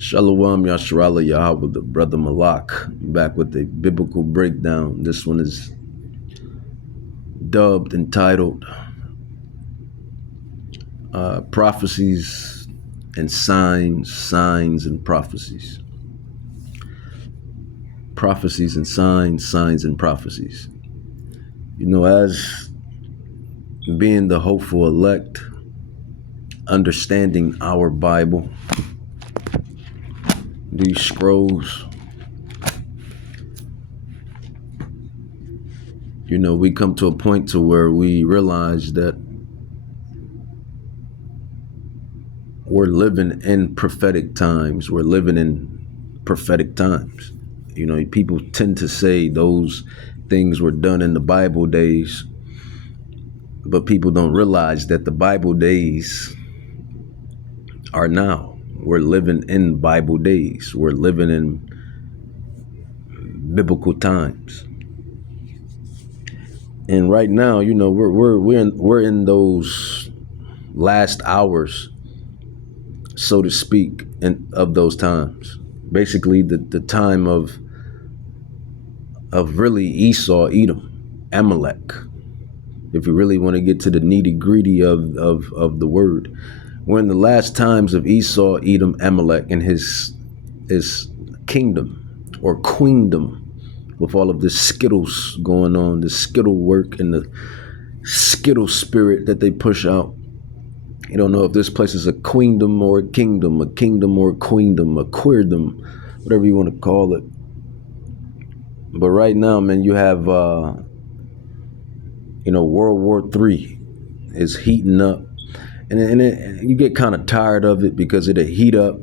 Shalom Yasharala Yahweh, the brother Malak, back with a biblical breakdown. This one is dubbed, entitled Prophecies and Signs, Signs and Prophecies. Prophecies and Signs, Signs and Prophecies. You know, as being the hopeful elect, understanding our Bible, these scrolls, you know, we come to a point to where we realize that we're living in prophetic times. We're living in prophetic times. You know, people tend to say those things were done in the Bible days, but people don't realize that the Bible days are now. We're living in Bible days. We're living in biblical times. And right now, you know, we're in those last hours, so to speak, of those times. Basically, the time of really Esau, Edom, Amalek. If you really want to get to the nitty gritty of the word, we're in the last times of Esau, Edom, Amalek, and his kingdom or queendom, with all of the skittles going on, the skittle work and the skittle spirit that they push out. You don't know if this place is a queendom or a kingdom or a queendom, a queerdom, whatever you want to call it. But right now, man, you have, World War III is heating up. And you get kind of tired of it because it'll heat up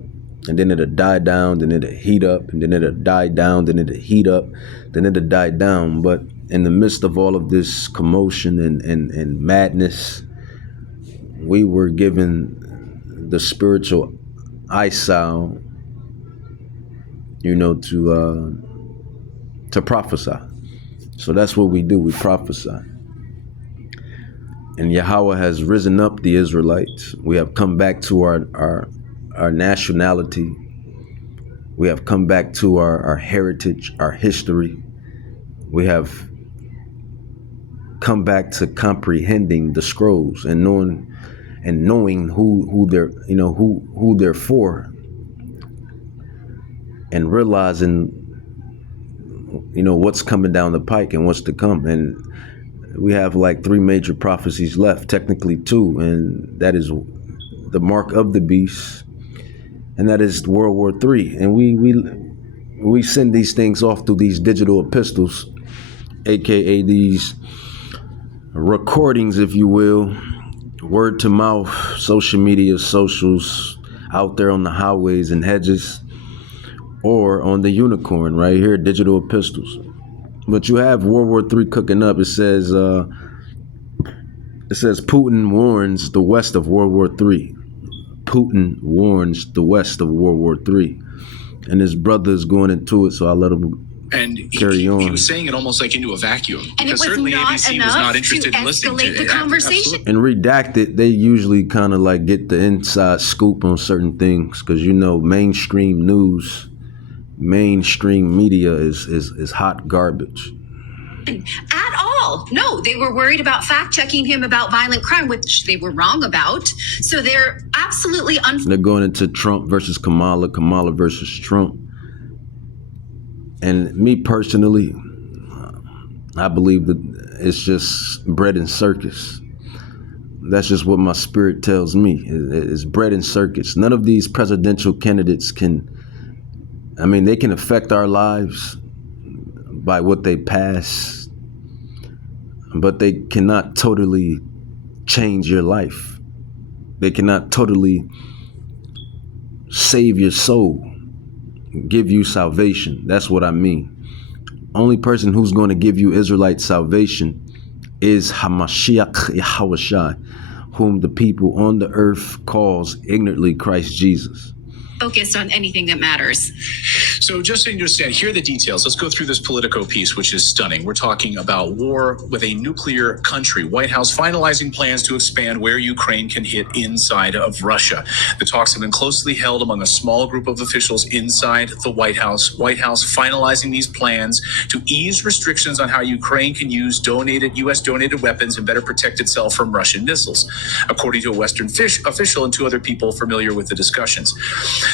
and then it'll die down, then it'll heat up, and then it'll die down, then it'll heat up, then it'll die down. But in the midst of all of this commotion and madness, we were given the spiritual eyesight, to prophesy. So that's what we do. We prophesy. And Yahweh has risen up the Israelites. We have come back to our nationality. We have come back to our heritage, our history. We have come back to comprehending the scrolls and knowing who they're for, and realizing what's coming down the pike and what's to come. And we have like 3 major prophecies left, technically 2, and that is the mark of the beast, and that is World War III. And we send these things off through these digital epistles, aka these recordings, if you will, word to mouth, social media, socials, out there on the highways and hedges, or on the unicorn right here, digital epistles. But you have World War III cooking up. It says Putin warns the West of World War III. Putin warns the West of World War III, and his brother is going into it, so I'll let him carry on. He was saying it almost like into a vacuum. And because it was certainly not ABC enough was not interested to in listening to escalate the it. conversation. And Redacted, they usually kind of like get the inside scoop on certain things, because mainstream news, mainstream media is hot garbage. At all. No, they were worried about fact checking him about violent crime, which they were wrong about. So they're absolutely They're going into Trump versus Kamala, Kamala versus Trump. And me personally, I believe that it's just bread and circus. That's just what my spirit tells me. It's bread and circus. None of these presidential candidates they can affect our lives by what they pass, but they cannot totally change your life. They cannot totally save your soul, give you salvation. That's what I mean. Only person who's going to give you Israelite salvation is Hamashiach Yahushua, whom the people on the earth calls ignorantly Christ Jesus. focused on anything that matters. So just so you understand, here are the details. Let's go through this Politico piece, which is stunning. We're talking about war with a nuclear country. White House finalizing plans to expand where Ukraine can hit inside of Russia. The talks have been closely held among a small group of officials inside the White House. White House finalizing these plans to ease restrictions on how Ukraine can use U.S. donated weapons and better protect itself from Russian missiles, according to a Western official and two other people familiar with the discussions.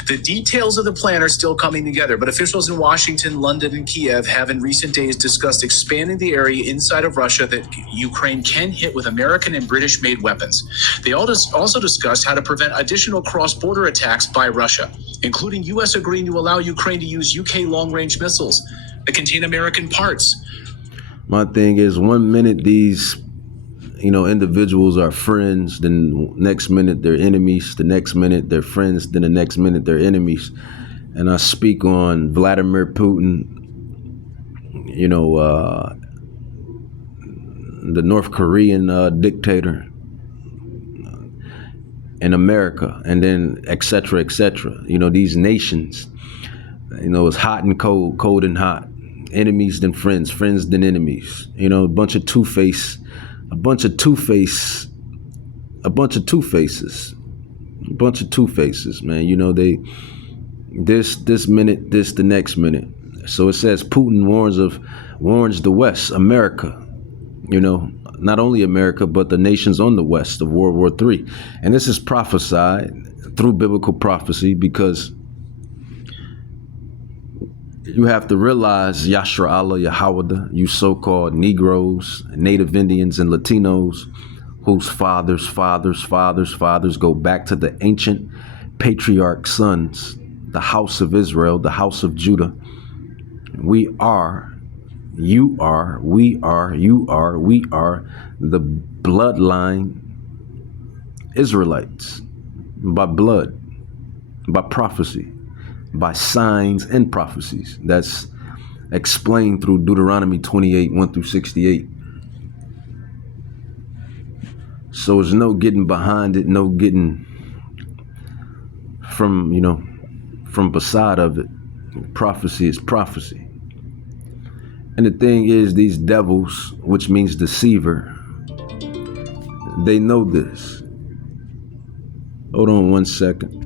The details of the plan are still coming together, but officials in Washington, London, and Kiev have in recent days discussed expanding the area inside of Russia that Ukraine can hit with American and British-made weapons. They also discussed how to prevent additional cross-border attacks by Russia, including U.S. agreeing to allow Ukraine to use UK long-range missiles that contain American parts. My thing is, 1 minute these individuals are friends, then next minute they're enemies, the next minute they're friends, then the next minute they're enemies. And I speak on Vladimir Putin, the North Korean dictator, in America, and then et cetera, et cetera. These nations, it's hot and cold, cold and hot, enemies then friends, friends then enemies. A bunch of two-faces, man. This minute, this the next minute. So it says Putin warns the West, America, not only America, but the nations on the West of World War III. And this is prophesied through biblical prophecy, because you have to realize, Yashra Allah, Yahawada, you so-called Negroes, Native Indians, and Latinos, whose fathers go back to the ancient patriarch sons, the house of Israel, the house of Judah. We are the bloodline Israelites, by blood, by prophecy, by signs and prophecies. That's explained through Deuteronomy 28, 1 through 68. So there's no getting behind it, no getting from beside of it. Prophecy is prophecy. And the thing is, these devils, which means deceiver, they know this. Hold on 1 second.